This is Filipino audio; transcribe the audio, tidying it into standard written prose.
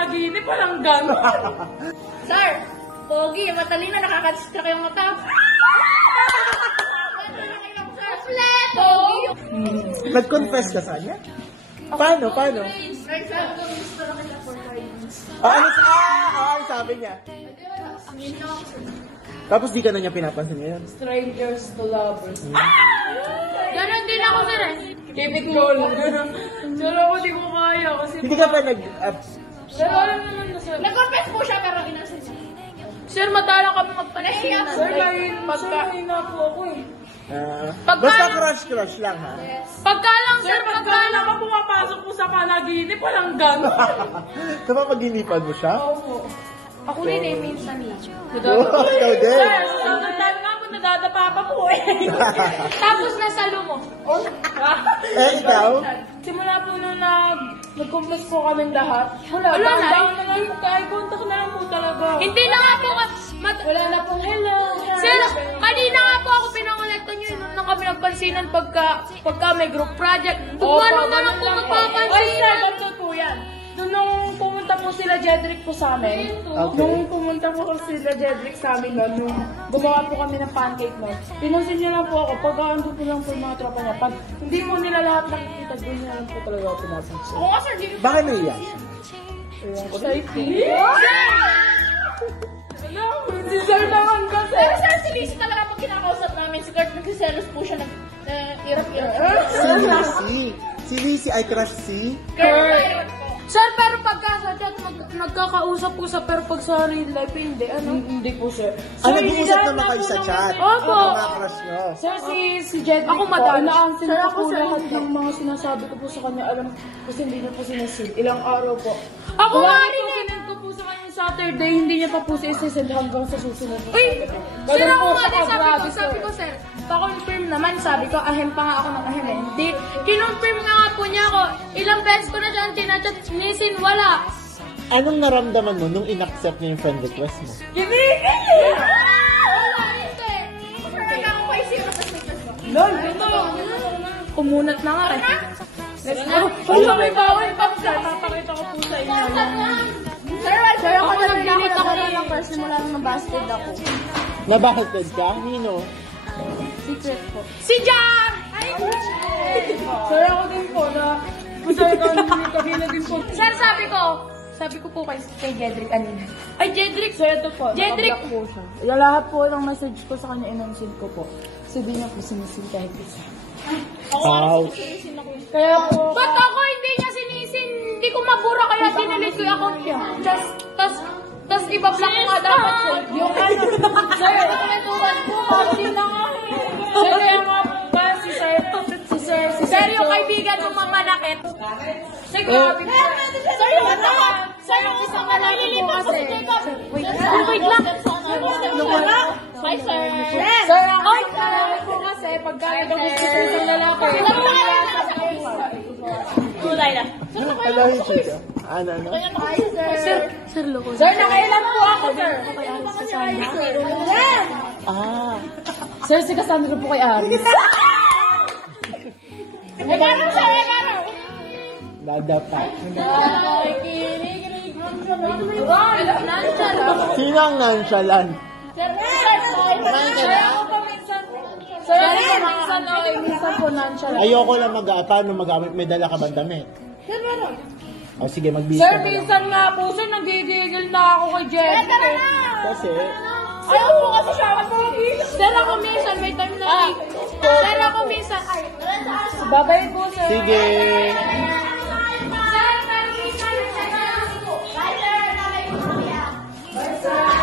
panaginip, walang gano'n. Sir, pogi, matalino, nakakatsika yung mata. Pogi. Nag-confess ka sa kanya? Paano? Ano sabi niya? Tapos di ka na niya pinapansin ngayon? Strangers to lovers. Ganon din ako, sir. Keep it cool. Pero ako di ko kaya kasi... Hindi ka pa Pero alam naman na sir. Nag-confess po siya, pero inasin siya. Sir, madalang kami magpanasinan. Sir, Mahina po ako eh. basta crush lang ha? Pagka lang, Sir, pagka lang ka pumapasok po sa panaginip, walang gano'n. Napapaginipan mo siya? Opo. ako rin eh, minsan lang. Ikaw din. Sir, sa time nga po, nadadapa pa po eh. Tapos nasa lumo. Ikaw? Simula po nung nag-confess po kaming lahat. Wala na. Down na lang po, kahit contact na lang po talaga. Hindi na nga po, Wala na pong hello. sir, kanina nga po ako pinangulekta nyo yun nung kami nagpansinan pagka may group project. Ano na lang po magpapansinan. Ay, sir, ganito po yan. Nung pumunta po sila Jedrick po sa amin, nung pumunta po sila Jedrick sa amin nun, nung gumawa po kami ng pancake nun, pinansin niya lang po ako, pag ando po lang po yung mga tropa niya, pag hindi mo nila lahat nakikita, doon niya lang po talaga ako pinapansin. Oo, sir, di Bakit naiyak? Exciting. Si Sir naman kasi. Pero sir, si Lizzie talaga pag kinakausap namin, si Kurt nagsiselos po siya irap-irap. Si Lizzie ay crush si? Kurt. Sir, pero pagka sa chat, nagkakausap-usap, pero pag sa real life, hindi. Hindi po, sir. Nag-uusap naman kayo sa chat? Opo. Mga crush nyo? Sir, si Jedrick ako madami. Ina-answer ko po lahat ng mga sinasabi ko po sa kanya. Alam, kasi hindi na po sinasid. Ilang araw po. Ako nga rin eh. Sinend ko po sa kanya Saturday, hindi niya pa po siya isisend hanggang sa susunod. Uy, sir, ako nga din sabi ko, sir. Pa-confirm naman, sabi ko, ahem pa nga ako ng ahem eh. Hindi, kinonfirm nga po niya ako. Ilang beses ko na siya ang tinachat, nisin, wala. Anong naramdaman mo nung in-accept niya yung friend request mo? Kinikilig! Wala rin, sir. Kaya ako pa isip na Lol, ito. Kumunat na nga eh. Let's go. Wala, may bawal pa, sir. Papakita ko po sa inyo. Sir, ako nag-delete ako na lang first simula nung nabasted ako. Nabakitod ka? Nino? Secret po. Si Jar! Sir, ako din po na masaya ka nila din po. Sir, sabi ko po kay Jedrick kanina. Ay, Jedrick! Sir, ito po. Jedrick! Nakablock po siya. Lahat po ng message ko sa kanya, inonsin ko po. Sabi niya po, sinisin kahit isa. Ouch. Kaya po, Ba't ako hindi niya sinisin? Hindi ko mabura kaya dinilit ko yung account niya. Tas iba-block ko nga dapat siya. yung ano, sir, kumentuhan po, kasi na nga eh. Sir, kaya nga po ba, si Sir, yung kaibigan mo mamanakit. Sir, grabe. Sir, yung isang nalilito ko si Jacob. Wait lang. Hi, sir. Sir, ang po kasi, pagka nag-gusto sa isang lalaki. Kulay na. Ano yung chika? Ano? Sir, loko. Sir, nakailan po ako, sir. Sir, si Cassandra po kay Aris. Nagano, sir, nagano. Dadapat. Ay, kinikilig. Nonchalant. Sino ang nonchalant? Sir, minsan po nonchalant. Ayoko lang paano magamit, may dala ka bang damit? O sige, magbisa Sir, ka lang. minsan nga po, sir, nagigigil na ako kay Jenny. Kasi, Ayaw po kasi siya mag-ibig. Sir, ako minsan, may time na Sir, ako minsan. babay po, sir. sige. Sir, pero minsan. Bye, sir.